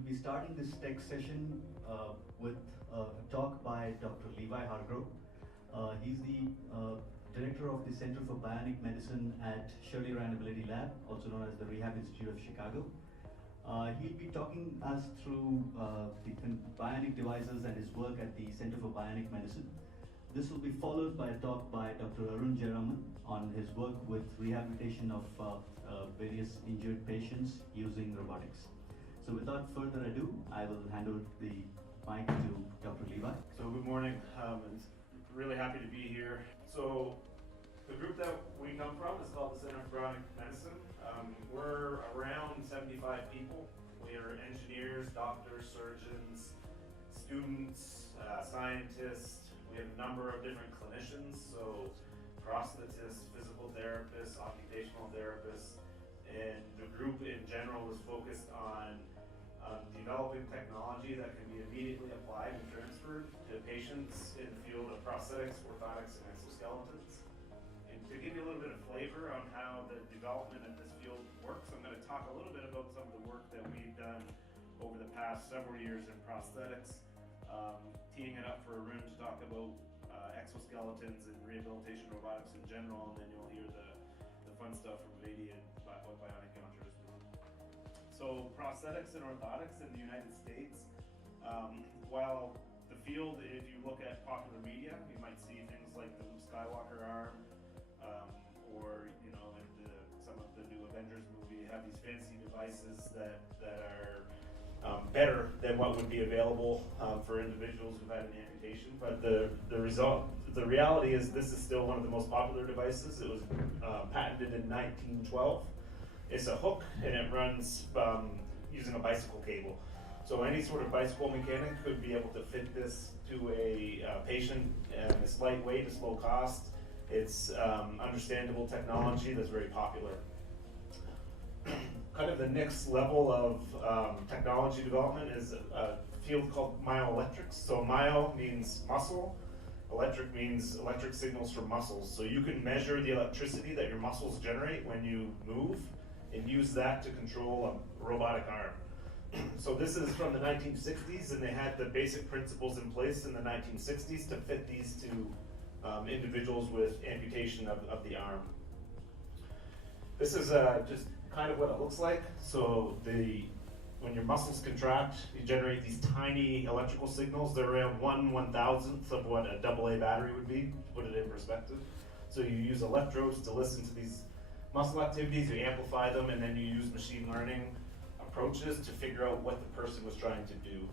We'll be starting this tech session with a talk by Dr. Levi Hargrove. He's the director of the Center for Bionic Medicine at Shirley Ryan Ability Lab, also known as the Rehab Institute of Chicago. He'll be talking us through the bionic devices and his work at the Center for Bionic Medicine. This will be followed by a talk by Dr. Arun Jayaraman on his work with rehabilitation of various injured patients using robotics. So without further ado, I will hand over the mic to Dr. Levi. So good morning, and really happy to be here. So the group that we come from is called the Center for Bionic Medicine. We're around 75 people. We are engineers, doctors, surgeons, students, scientists. We have a number of different clinicians, so prosthetists, physical therapists, occupational therapists, and the group in general is focused on developing technology that can be immediately applied and transferred to patients in the field of prosthetics, orthotics, and exoskeletons. And to give you a little bit of flavor on how the development in this field works, I'm going to talk a little bit about some of the work that we've done over the past several years in prosthetics, teeing it up for Arun to talk about exoskeletons and rehabilitation robotics in general, and then you'll hear the fun stuff from Levi and what Bionic Yonder is doing. So prosthetics and orthotics in the United States, while the field, if you look at popular media, you might see things like the Luke Skywalker arm, or in some of the new Avengers movie, have these fancy devices that are better than what would be available for individuals who've had an amputation. But the reality is this is still one of the most popular devices. It was patented in 1912. It's a hook and it runs using a bicycle cable. So any sort of bicycle mechanic could be able to fit this to a patient, and it's lightweight, it's low cost, it's understandable technology that's very popular. Kind of the next level of technology development is a field called myoelectrics. So myo means muscle, electric means electric signals from muscles. So you can measure the electricity that your muscles generate when you move and use that to control a robotic arm. So this is from the 1960s, and they had the basic principles in place in the 1960s to fit these to individuals with amputation of the arm. This is just kind of what it looks like. So when your muscles contract, you generate these tiny electrical signals. They're around 1/1000th of what a AA battery would be, to put it in perspective. So you use electrodes to listen to these muscle activities, you amplify them, and then you use machine learning approaches to figure out what the person was trying to do.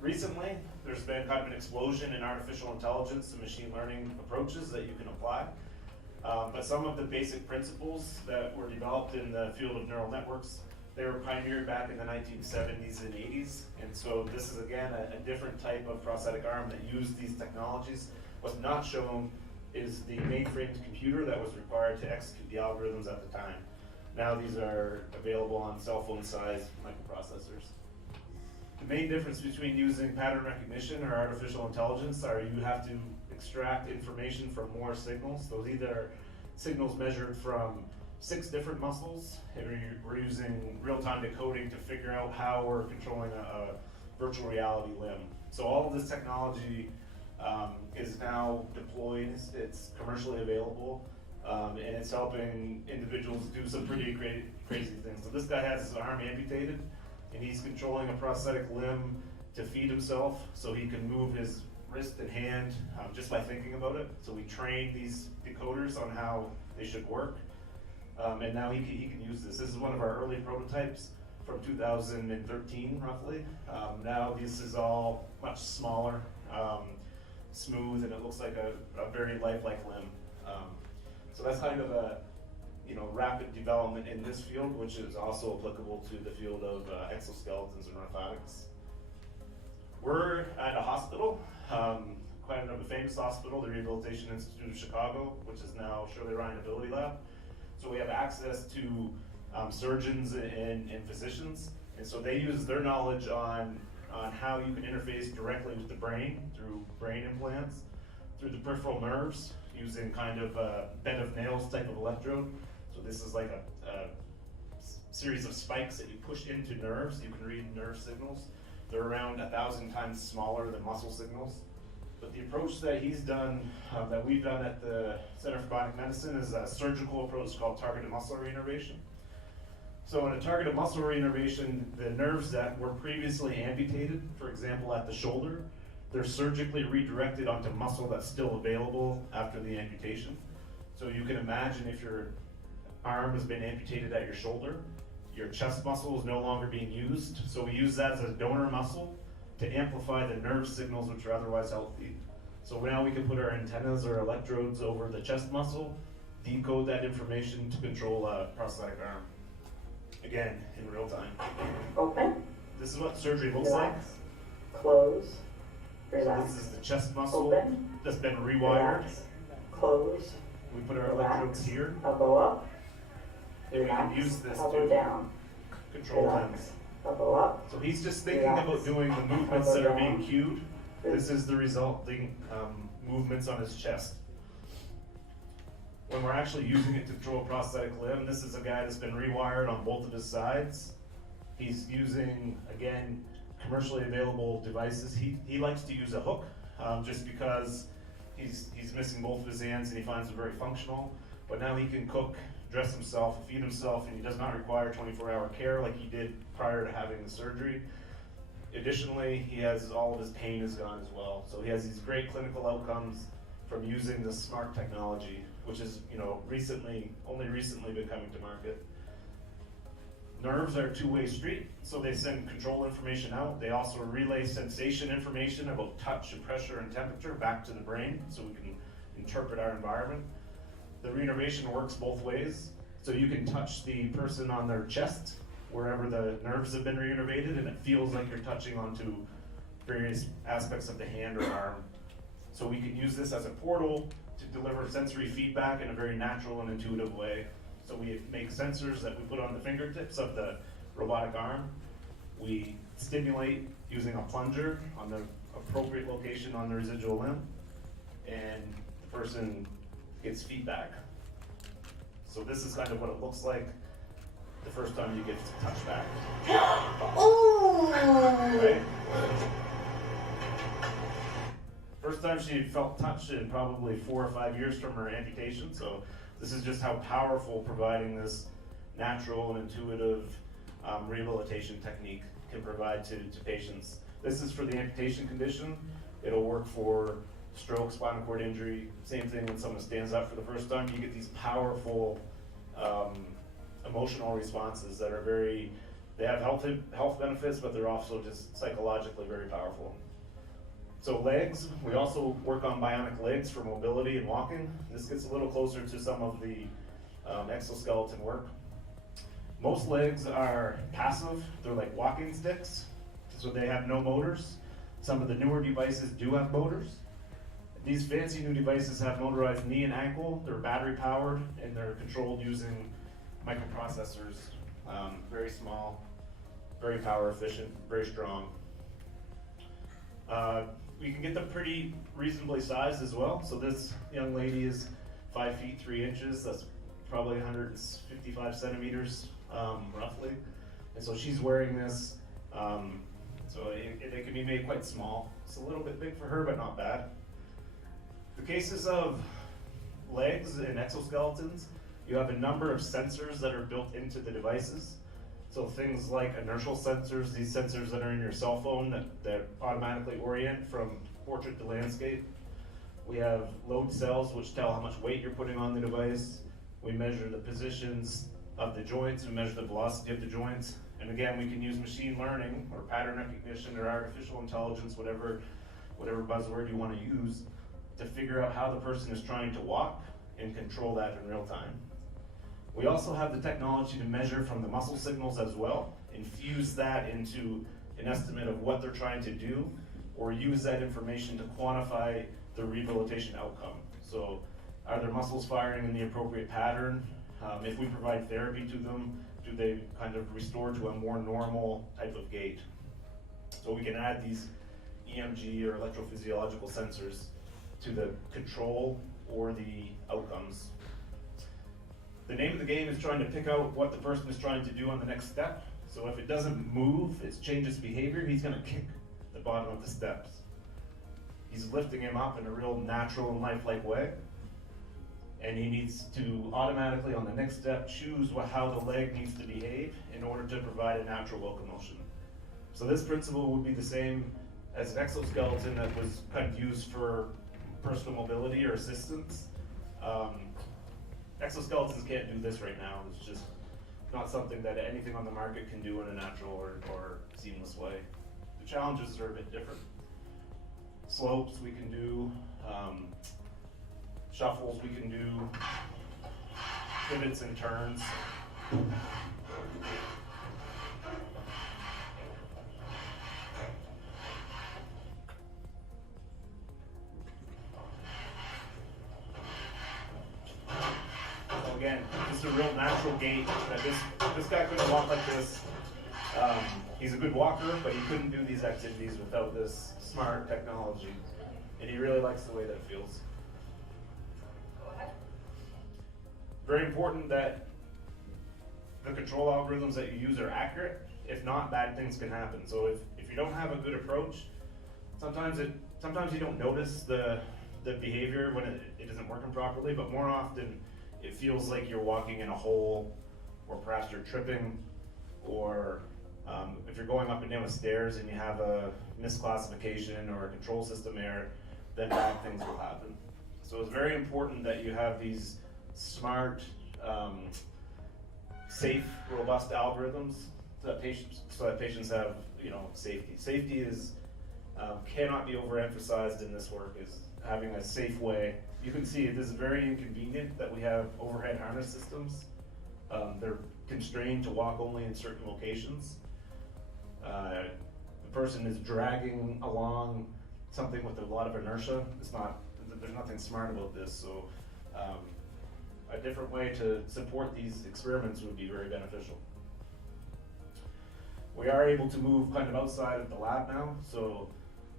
Recently, there's been kind of an explosion in artificial intelligence and machine learning approaches that you can apply. But some of the basic principles that were developed in the field of neural networks, they were pioneered back in the 1970s and 80s. And so this is, again, a different type of prosthetic arm that used these technologies. What's not shown is the mainframe computer that was required to execute the algorithms at the time. Now these are available on cell phone sized microprocessors. The main difference between using pattern recognition or artificial intelligence are you have to extract information from more signals. So these are signals measured from 6 different muscles, and we're using real-time decoding to figure out how we're controlling a virtual reality limb. So all of this technology is now deployed, it's commercially available, and it's helping individuals do some pretty crazy things. So this guy has his arm amputated, and he's controlling a prosthetic limb to feed himself so he can move his wrist and hand just by thinking about it. So we train these decoders on how they should work, and now he can use this. This is one of our early prototypes from 2013, roughly. Now this is all much smaller, smooth, and it looks like a very lifelike limb. So that's kind of a rapid development in this field, which is also applicable to the field of exoskeletons and orthotics. We're at a hospital, quite a famous hospital, the Rehabilitation Institute of Chicago, which is now Shirley Ryan Ability Lab. So we have access to surgeons and physicians, and so they use their knowledge on how you can interface directly with the brain through brain implants, through the peripheral nerves, using kind of a bed of nails type of electrode. So this is like a series of spikes that you push into nerves. You can read nerve signals. They're around 1,000 times smaller than muscle signals. But the approach that he's done, that we've done at the Center for Bionic Medicine, is a surgical approach called targeted muscle reinnervation. So in a targeted muscle reinnervation, the nerves that were previously amputated, for example at the shoulder, they're surgically redirected onto muscle that's still available after the amputation. So you can imagine if your arm has been amputated at your shoulder, your chest muscle is no longer being used. So we use that as a donor muscle to amplify the nerve signals which are otherwise healthy. So now we can put our antennas or electrodes over the chest muscle, decode that information to control a prosthetic arm. Again, in real time. Open. This is what surgery looks Relax. Close. like. Relax. This is the chest muscle Open. that's been rewired. Relax. Close. We put our Relax. electrodes here, Elbow up. and we can Relax. use this Elbow to down. control them. Relax. Elbow up. So he's just thinking Relax. about doing the movements Elbow that are being down. cued. This is the resulting movements on his chest. When we're actually using it to control a prosthetic limb, this is a guy that's been rewired on both of his sides. He's using, again, commercially available devices. He likes to use a hook just because he's missing both of his hands and he finds it very functional. But now he can cook, dress himself, feed himself, and he does not require 24-hour care like he did prior to having the surgery. Additionally, he has all of his pain is gone as well. So he has these great clinical outcomes from using this smart technology, which is, only recently been coming to market. Nerves are a two-way street, so they send control information out. They also relay sensation information about touch and pressure and temperature back to the brain, so we can interpret our environment. The reinnervation works both ways, so you can touch the person on their chest, wherever the nerves have been reinnervated, and it feels like you're touching onto various aspects of the hand or arm. So we can use this as a portal to deliver sensory feedback in a very natural and intuitive way. So we make sensors that we put on the fingertips of the robotic arm. We stimulate using a plunger on the appropriate location on the residual limb, and the person gets feedback. So this is kind of what it looks like the first time you get touched back. Oh! Right? First time she felt touched in probably 4 or 5 years from her amputation. So this is just how powerful providing this natural and intuitive rehabilitation technique can provide to patients. This is for the amputation condition. It'll work for stroke, spinal cord injury. Same thing when someone stands up for the first time. You get these powerful emotional responses that are they have health benefits, but they're also just psychologically very powerful. So legs, we also work on bionic legs for mobility and walking. This gets a little closer to some of the exoskeleton work. Most legs are passive. They're like walking sticks, so they have no motors. Some of the newer devices do have motors. These fancy new devices have motorized knee and ankle. They're battery powered, and they're controlled using microprocessors. Very small, very power efficient, very strong. We can get them pretty reasonably sized as well. So this young lady is 5 feet 3 inches. That's probably 155 centimeters, roughly. And so she's wearing this. So it can be made quite small. It's a little bit big for her, but not bad. The cases of legs and exoskeletons, you have a number of sensors that are built into the devices. So things like inertial sensors, these sensors that are in your cell phone that automatically orient from portrait to landscape. We have load cells which tell how much weight you're putting on the device. We measure the positions of the joints, we measure the velocity of the joints. And again, we can use machine learning or pattern recognition or artificial intelligence, whatever buzzword you want to use, to figure out how the person is trying to walk and control that in real time. We also have the technology to measure from the muscle signals as well, and fuse that into an estimate of what they're trying to do, or use that information to quantify the rehabilitation outcome. So are their muscles firing in the appropriate pattern? If we provide therapy to them, do they kind of restore to a more normal type of gait? So we can add these EMG or electrophysiological sensors to the control or the outcomes. The name of the game is trying to pick out what the person is trying to do on the next step. So if it doesn't move, it changes behavior, he's gonna kick the bottom of the steps. He's lifting him up in a real natural and lifelike way. And he needs to automatically, on the next step, choose how the leg needs to behave in order to provide a natural locomotion. So this principle would be the same as an exoskeleton that was kind of used for personal mobility or assistance. Exoskeletons can't do this right now. It's just not something that anything on the market can do in a natural or seamless way. The challenges are a bit different. Slopes we can do, shuffles we can do, pivots and turns. Again, just a real natural gait. This guy couldn't walk like this. He's a good walker, but he couldn't do these activities without this smart technology. And he really likes the way that it feels. Very important that the control algorithms that you use are accurate. If not, bad things can happen. So if you don't have a good approach, sometimes you don't notice the behavior when it isn't working properly, but more often it feels like you're walking in a hole, or perhaps you're tripping, or if you're going up and down the stairs and you have a misclassification or a control system error, then bad things will happen. So it's very important that you have these smart, safe, robust algorithms so that patients have, safety. Safety is cannot be overemphasized in this work. Is having a safe way. You can see this is very inconvenient that we have overhead harness systems. They're constrained to walk only in certain locations. The person is dragging along something with a lot of inertia. There's nothing smart about this. So a different way to support these experiments would be very beneficial. We are able to move kind of outside of the lab now. So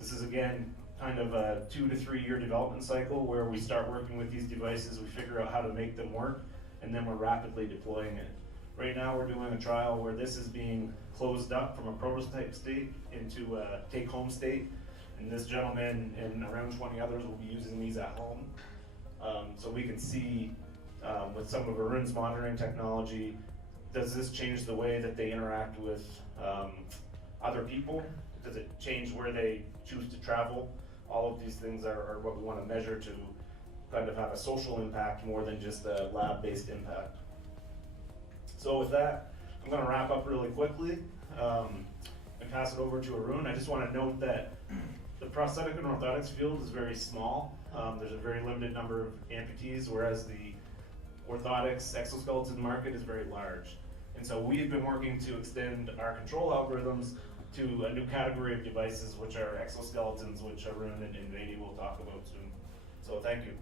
this is again kind of a 2 to 3 year development cycle where we start working with these devices, we figure out how to make them work, and then we're rapidly deploying it. Right now we're doing a trial where this is being closed up from a prototype state into a take-home state, and this gentleman and around 20 others will be using these at home. So we can see with some of Arun's monitoring technology, does this change the way that they interact with other people? Does it change where they choose to travel? All of these things are what we want to measure to kind of have a social impact more than just a lab-based impact. So with that, I'm going to wrap up really quickly and pass it over to Arun. I just want to note that the prosthetic and orthotics field is very small. There's a very limited number of amputees, whereas the orthotics exoskeleton market is very large. And so we've been working to extend our control algorithms to a new category of devices, which are exoskeletons, which Arun and Vedi will talk about soon. So thank you.